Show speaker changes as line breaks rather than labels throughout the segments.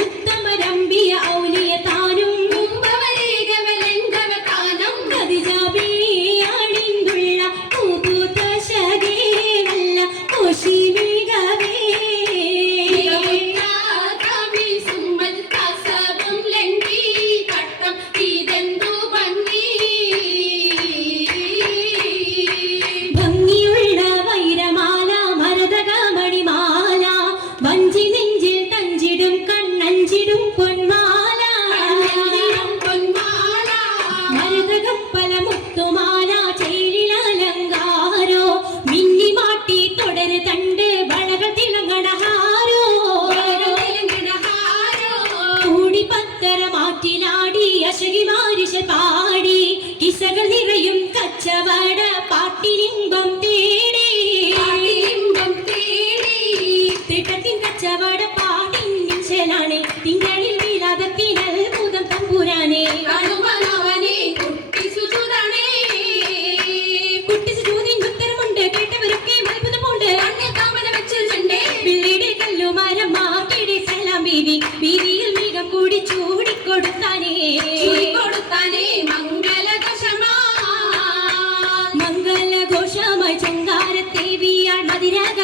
ഉത്തമരമ്പിയ ഔലിയ കൂടി പത്തര മാറ്റിലാടി അശകി മാരിശ പാടി. കിസകൾ നിറയും കച്ചവട പാട്ടിനിമ്പം തേടി. തിട്ടത്തിൻ കച്ചവട പാട്ടിൻ നിശ്ചലാണ് തിങ്കളിൽ വീരാതത്തിനൽ മുതം തമ്പുരാനെ. കുട്ടിച്ച് ചോദ്യം ഉത്തരമുണ്ട് കേട്ടവരൊക്കെ അത്ഭുതമുണ്ട്. പിള്ളയുടെ കല്ലുമാരം മാക്കിടെ സലാം ബീവി ബീവിയിൽ കൂടി ചൂടിക്കൊടുത്താനേ. മംഗളഘോഷമായി ചങ്കാരത്തേവിയാൾ മതിരക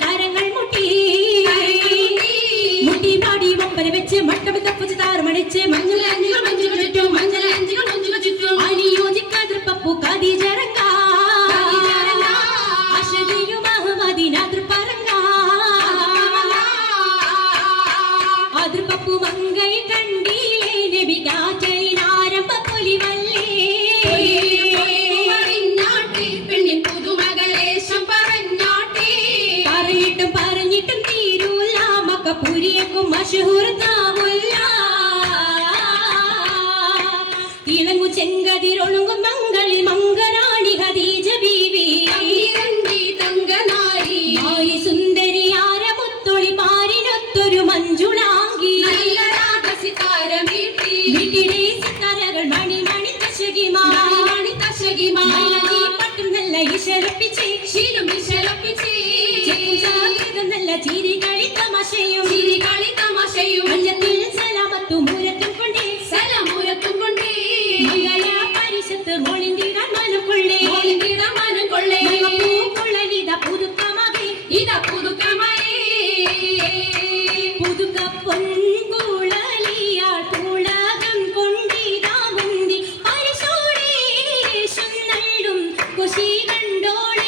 de. ഇളങ്ങു ചെങ്കതിരൊഴുങ്ങും മംഗളി മംഗരാണി ഹദീജ ബീവി. തങ്കനാരി. സുന്ദരി ആര മുത്തൊളി പാരിനൊത്തൊരു മഞ്ജുളാങ്കി നല്ല രാഗസിതാരം വീട്ടിലെ സിത്താരകൾ മണി മണി കശകിമാ മണി കശകിമാ പട്ടും നല്ല ഇശലപ്പിച്ച്
ശീലം ഇശലപ്പിച്ച് നല്ല ചിരി കളി തമാശയും. ചിരി കളി കുശി കണ്ടോളെ